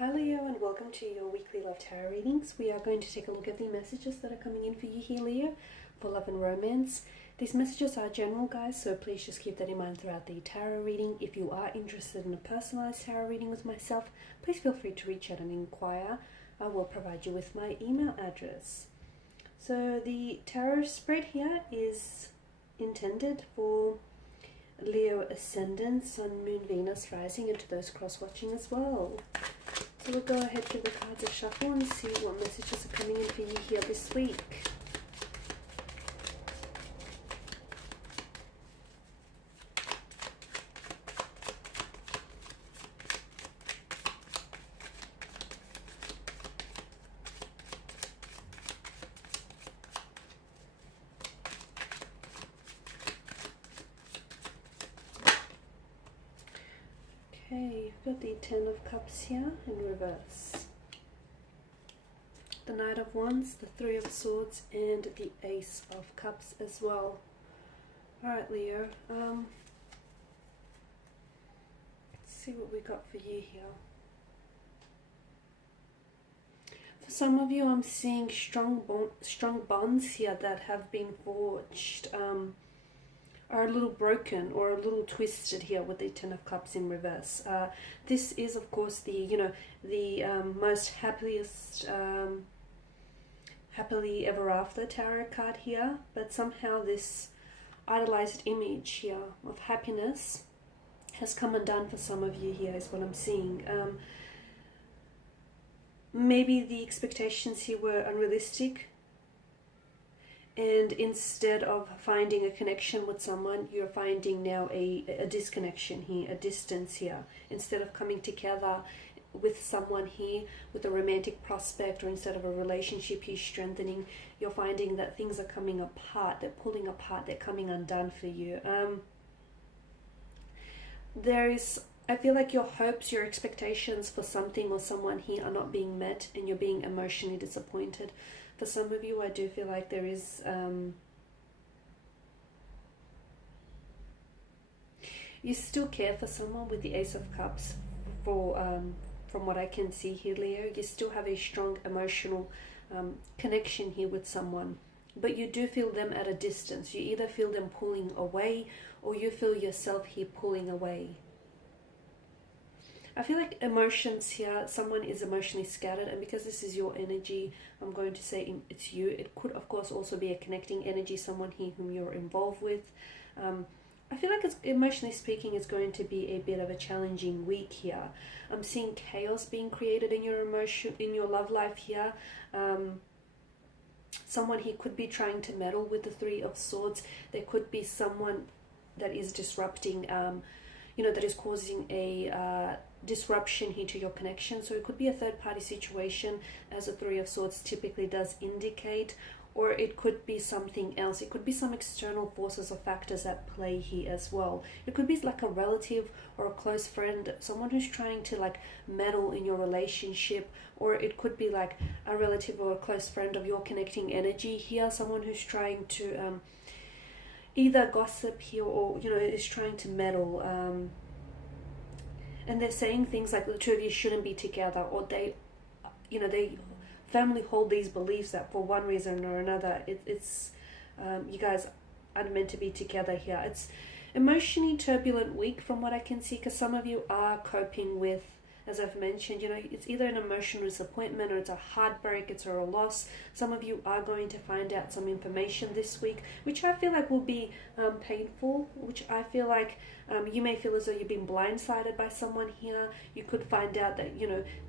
Hi Leo, and welcome to your weekly love tarot readings. We are going to take a look at the messages that are coming in for you here, Leo, for love and romance. These messages are general, guys, so please just keep that in mind throughout the tarot reading. If you are interested in a personalized tarot reading with myself, please feel free to reach out and inquire. I will provide you with my email address. So the tarot spread here is intended for Leo ascendant, Sun, Moon, Venus, rising, and to those cross-watching as well. So we'll go ahead, give the cards a shuffle and see what messages are coming in for you here this week. Okay, you've got the Ten of Cups here in reverse. The Knight of Wands, the Three of Swords, and the Ace of Cups as well. Alright, Leo, let's see what we got for you here. For some of you, I'm seeing strong bonds here that have been forged, are a little broken or a little twisted here with the Ten of Cups in reverse. This is, of course, the most happiest, happily ever after tarot card here, but somehow this idolized image here of happiness has come undone for some of you here, is what I'm seeing. Maybe the expectations here were unrealistic, and instead of finding a connection with someone, you're finding now a disconnection here, a distance here. Instead of coming together with someone here, with a romantic prospect, or instead of a relationship here strengthening, you're finding that things are coming apart, they're pulling apart, they're coming undone for you. I feel like your hopes, your expectations for something or someone here are not being met, and you're being emotionally disappointed. For some of you, I do feel like there is you still care for someone with the Ace of Cups. From what I can see here, Leo, you still have a strong emotional connection here with someone, but you do feel them at a distance. You either feel them pulling away, or you feel yourself here pulling away. I feel like emotions here, someone is emotionally scattered, and because this is your energy, I'm going to say it's you. It could, of course, also be a connecting energy, someone here whom you're involved with. I feel like, it's, emotionally speaking, it's going to be a bit of a challenging week here. I'm seeing chaos being created in your love life here. Someone here could be trying to meddle with the Three of Swords. There could be someone that is disrupting, that is causing a disruption here to your connection. So it could be a third-party situation, as a Three of Swords typically does indicate, or it could be something else. It could be some external forces or factors at play here as well. It could be like a relative or a close friend, someone who's trying to like meddle in your relationship, or it could be like a relative or a close friend of your connecting energy here, someone who's trying to either gossip here, or is trying to meddle, and they're saying things like the two of you shouldn't be together, or they firmly hold these beliefs that for one reason or another, it's you guys aren't meant to be together here. It's emotionally turbulent week from what I can see, because some of you are coping with, as I've mentioned, it's either an emotional disappointment, or it's a heartbreak, it's a loss. Some of you are going to find out some information this week, which I feel like will be painful, which I feel like you may feel as though you've been blindsided by someone here. You could find out that,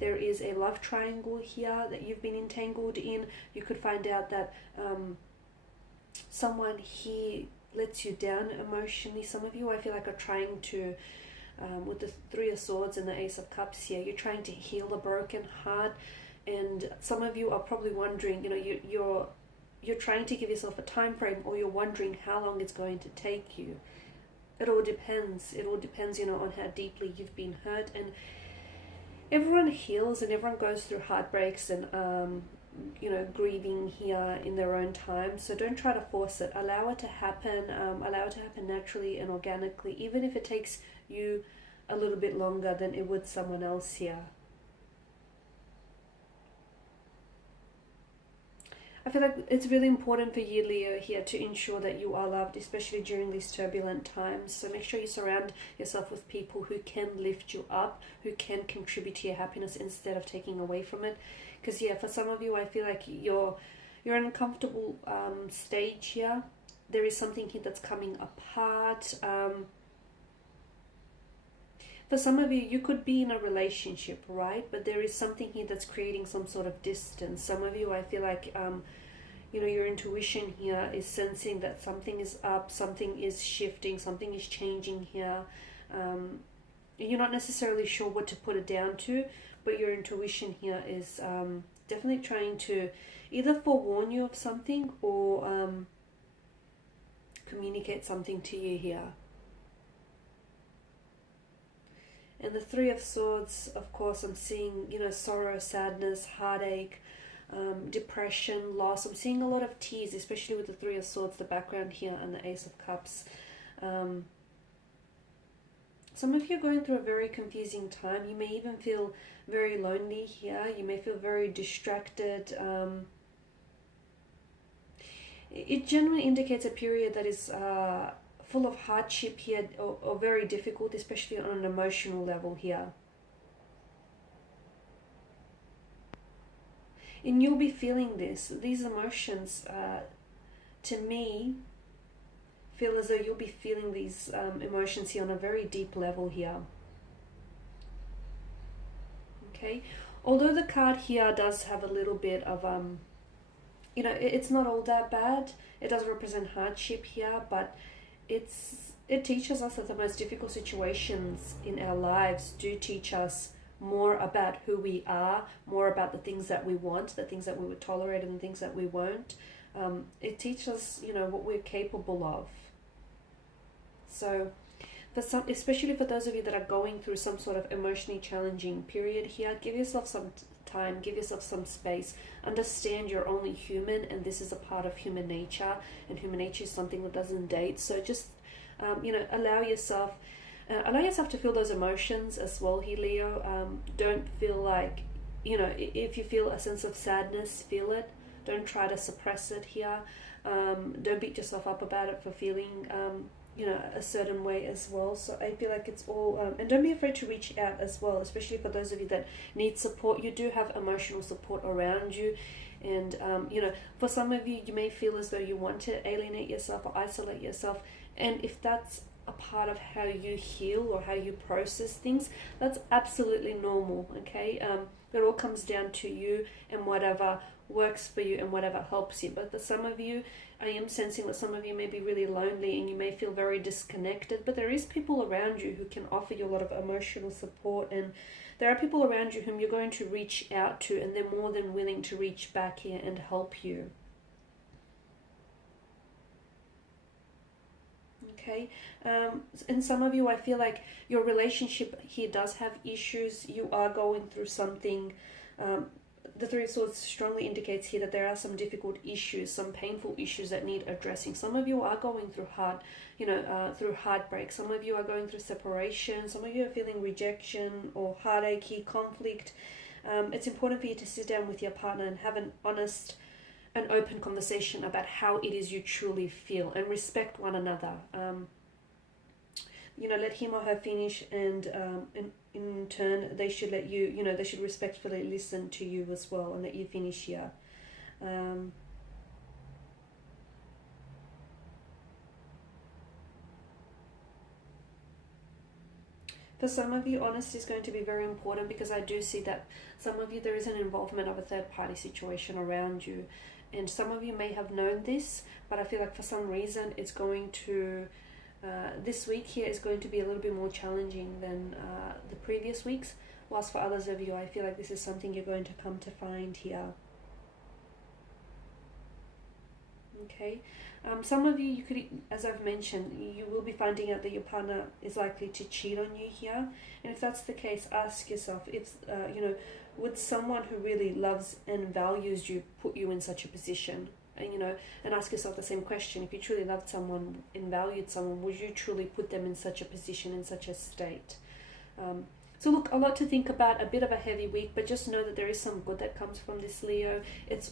there is a love triangle here that you've been entangled in. You could find out that someone here lets you down emotionally. Some of you, I feel like, are trying to with the Three of Swords and the Ace of Cups here, you're trying to heal a broken heart, and some of you are probably wondering, you're trying to give yourself a time frame, or you're wondering how long it's going to take you. It all depends. It all depends, on how deeply you've been hurt, and everyone heals and everyone goes through heartbreaks and grieving here in their own time. So don't try to force it. Allow it to happen. Allow it to happen naturally and organically, even if it takes you a little bit longer than it would someone else here. I feel like it's really important for you, Leo, here to ensure that you are loved, especially during these turbulent times. So make sure you surround yourself with people who can lift you up, who can contribute to your happiness instead of taking away from it. Because yeah, for some of you, I feel like you're in an uncomfortable stage here. There is something here that's coming apart. For some of you, you could be in a relationship, right? But there is something here that's creating some sort of distance. Some of you, I feel like, you know, your intuition here is sensing that something is up, something is shifting, something is changing here. You're not necessarily sure what to put it down to, but your intuition here is definitely trying to either forewarn you of something or communicate something to you here. And the Three of Swords, of course, I'm seeing, you know, sorrow, sadness, heartache, depression, loss. I'm seeing a lot of tears, especially with the Three of Swords, the background here, and the Ace of Cups. Some of you are going through a very confusing time. You may even feel very lonely here. You may feel very distracted. It generally indicates a period that is full of hardship here, or very difficult, especially on an emotional level here. And you'll be feeling these emotions, to me, feel as though you'll be feeling these emotions here on a very deep level here. Okay, although the card here does have a little bit of, you know, it's not all that bad. It does represent hardship here, but it teaches us that the most difficult situations in our lives do teach us more about who we are, more about the things that we want, the things that we would tolerate and the things that we won't. It teaches us, you know, what we're capable of. So for some, especially for those of you that are going through some sort of emotionally challenging period here, give yourself some time, give yourself some space. Understand you're only human, and this is a part of human nature, and human nature is something that doesn't date. So just you know, allow yourself to feel those emotions as well here, Leo. Don't feel like, you know, if you feel a sense of sadness, feel it. Don't try to suppress it here. Don't beat yourself up about it for feeling you know, a certain way as well. So I feel like it's all, and don't be afraid to reach out as well, especially for those of you that need support. You do have emotional support around you, and you know, for some of you, you may feel as though you want to alienate yourself or isolate yourself, and if that's a part of how you heal or how you process things, that's absolutely normal. Okay, it all comes down to you and whatever works for you and whatever helps you. But for some of you, I am sensing that some of you may be really lonely and you may feel very disconnected, but there is people around you who can offer you a lot of emotional support, and there are people around you whom you're going to reach out to, and they're more than willing to reach back here and help you. Okay, and some of you, I feel like your relationship here does have issues. You are going through something. The Three of Swords strongly indicates here that there are some difficult issues, some painful issues that need addressing. Some of you are going through through heartbreak. Some of you are going through separation. Some of you are feeling rejection or heartache, conflict. It's important for you to sit down with your partner and have an honest and open conversation about how it is you truly feel, and respect one another. You know, let him or her finish, and in turn, they should let you, you know, they should respectfully listen to you as well and let you finish here. For some of you, honesty is going to be very important, because I do see that some of you, there is an involvement of a third-party situation around you. And some of you may have known this, but I feel like for some reason it's going to, this week here is going to be a little bit more challenging than the previous weeks. Whilst for others of you, I feel like this is something you're going to come to find here. Okay. Some of you, you could, as I've mentioned, you will be finding out that your partner is likely to cheat on you here. And if that's the case, ask yourself, if, you know, would someone who really loves and values you put you in such a position? And, you know, and ask yourself the same question. If you truly loved someone and valued someone, would you truly put them in such a position, in such a state? So look, a lot to think about, a bit of a heavy week, but just know that there is some good that comes from this, Leo. It's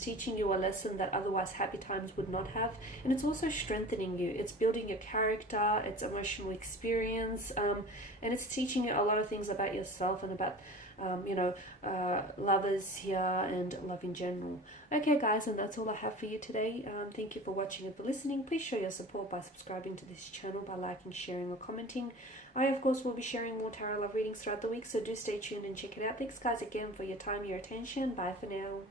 teaching you a lesson that otherwise happy times would not have, and it's also strengthening you. It's building your character, it's emotional experience, and it's teaching you a lot of things about yourself and about lovers here and love in general. Okay guys, and that's all I have for you today. Thank you for watching and for listening. Please show your support by subscribing to this channel, by liking, sharing or commenting. I of course will be sharing more tarot love readings throughout the week, so do stay tuned and check it out. Thanks guys again for your time, your attention. Bye for now.